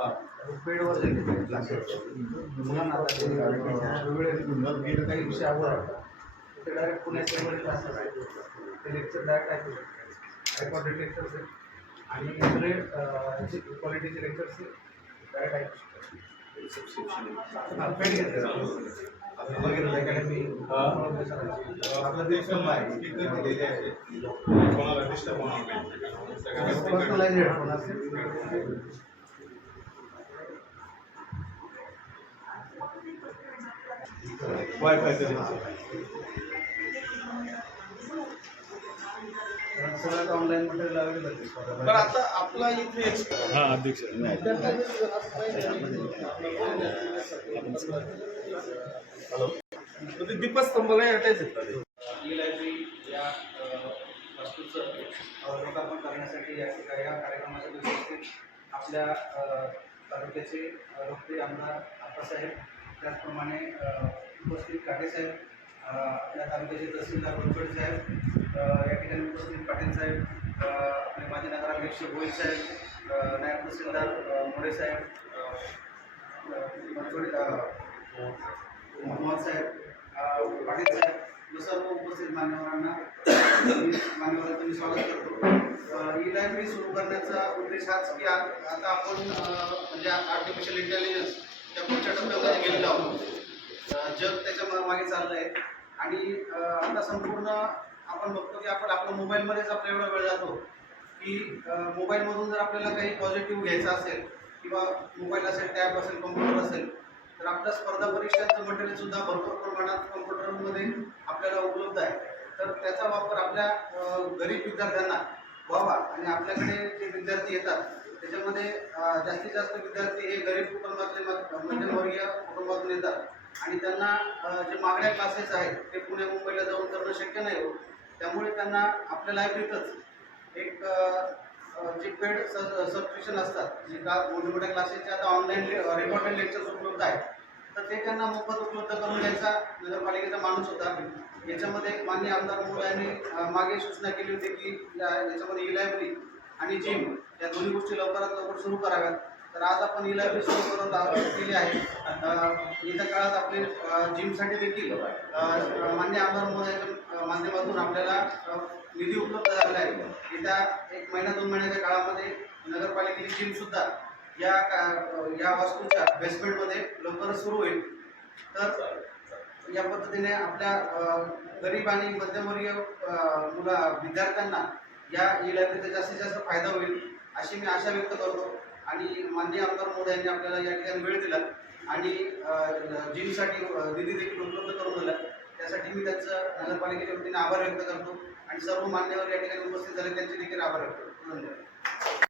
पेडवर paid classes मुलांना काही विषय आवड ते डायरेक्ट पुण्याचे क्लासेस आहेत ते लेक्चर डायरेक्ट ऐकू रेकॉर्डेड लेक्चर्स आहेत आणि सगळे क्वालिटीचे लेक्चर्स डायरेक्ट ऐकू शकतात पेड घेतले वगैरे अकॅडमी आपला देश आहे कोणाला डिस्टर्ब होणार नाही वायफाय सगळं ऑनलाईन मटेरियल अवेलेबल पण आता आपला इथे हा अध्यक्ष. ते दीपस्तंभाला अटॅच आहेत? ई लायब्ररी या वस्तूचं अ, लोकार्पण करण्यासाठी या ठिकाणी या कार्यक्रमासाठी उपस्थित आपल्या तालुक्याचे लोकप्रिय आमदार आप्पासाहेब त्याचप्रमाणे उपस्थित काटेसाहेब साहेब आपल्या तालुक्याचे तहसीलदार बनसोडे साहेब या ठिकाणी उपस्थित पाटील साहेब आपले माजी नगराध्यक्ष गोयल साहेब नायब तहसीलदार मोरे साहेब अ, मोहम्मद साहेब पाटील साहेब या सर्व उपस्थित मान्यवरांना मी मान्यवरांचं मी स्वागत करतो. ई लायब्ररी सुरू करण्याचा उद्देश हाच की आता आपण म्हणजे आर्टिफिशियल इंटेलिजन्स त्या पुढच्या टप्प्यामध्ये गेलेलो आहोत. जग त्याच्यामागे चाललं आहे. आणि आता संपूर्ण आपण बघतो की आपण आपल्या मोबाईलमध्येच आपला एवढा वेळ जातो की मोबाईलमधून जर आपल्याला काही पॉझिटिव्ह घ्यायचं असेल किंवा मोबाईल असेल टॅब असेल कम्प्युटर असेल तर आपल्या स्पर्धा परीक्षांचं मटेरियल सुद्धा भरपूर प्रमाणात कम्प्युटरमध्ये आपल्याला उपलब्ध आहे. तर त्याचा वापर आपल्या गरीब विद्यार्थ्यांना व्हावा आणि आपल्याकडे जे विद्यार्थी येतात त्याच्यामध्ये जास्तीत जास्त विद्यार्थी हे गरीब कुटुंबातले मध्यमवर्गीय कुटुंबातून येतात. आणि त्यांना जे मागण्या क्लासेस आहेत ते पुणे मुंबईला जाऊन करणं शक्य नाही होत. त्यामुळे त्यांना आपल्या लायब्ररीतच एक जे पेड सबस्क्रिप्शन असतात जे का मोठे मोठ्या क्लासेसचे आता ऑनलाईन रेकॉर्डेड लेक्चर्स उपलब्ध आहेत तर ते त्यांना मोफत उपलब्ध करून द्यायचा नगरपालिकेचा माणूस होता. याच्यामध्ये मान्य आमदार मुळे यांनी मागे सूचना केली होती की याच्यामध्ये ई लायब्ररी आणि जिम या दोन्ही गोष्टी लवकरात लवकर सुरू कराव्यात. तर आज आपण ई लायब्ररी सुरू करून ला- केली आहे. इथं येत्या काळात आपले जिमसाठी देखील मान्य आमदार महोदयाच्या माध्यमातून आपल्याला निधी उपलब्ध झालेला आहे. येत्या एक महिना दोन महिन्याच्या काळामध्ये नगरपालिकेची जिमसुद्धा या का- या वास्तूच्या बेसमेंटमध्ये लवकरच सुरू होईल. तर या पद्धतीने आपल्या गरीब आणि मध्यमवर्गीय मुला विद्यार्थ्यांना या ई लायब्ररीचा जास्तीत जास्त फायदा होईल अशी मी आशा व्यक्त करतो. आणि माननीय आमदार मोदी यांनी आपल्याला या ठिकाणी वेळ दिला आणि जिमसाठी निधी देखील उपलब्ध करून दिला त्यासाठी मी त्यांचं नगरपालिकेच्या वतीने आभार व्यक्त करतो आणि सर्व मान्यवर या ठिकाणी उपस्थित झाले त्यांचे देखील आभार व्यक्त करतो. धन्यवाद.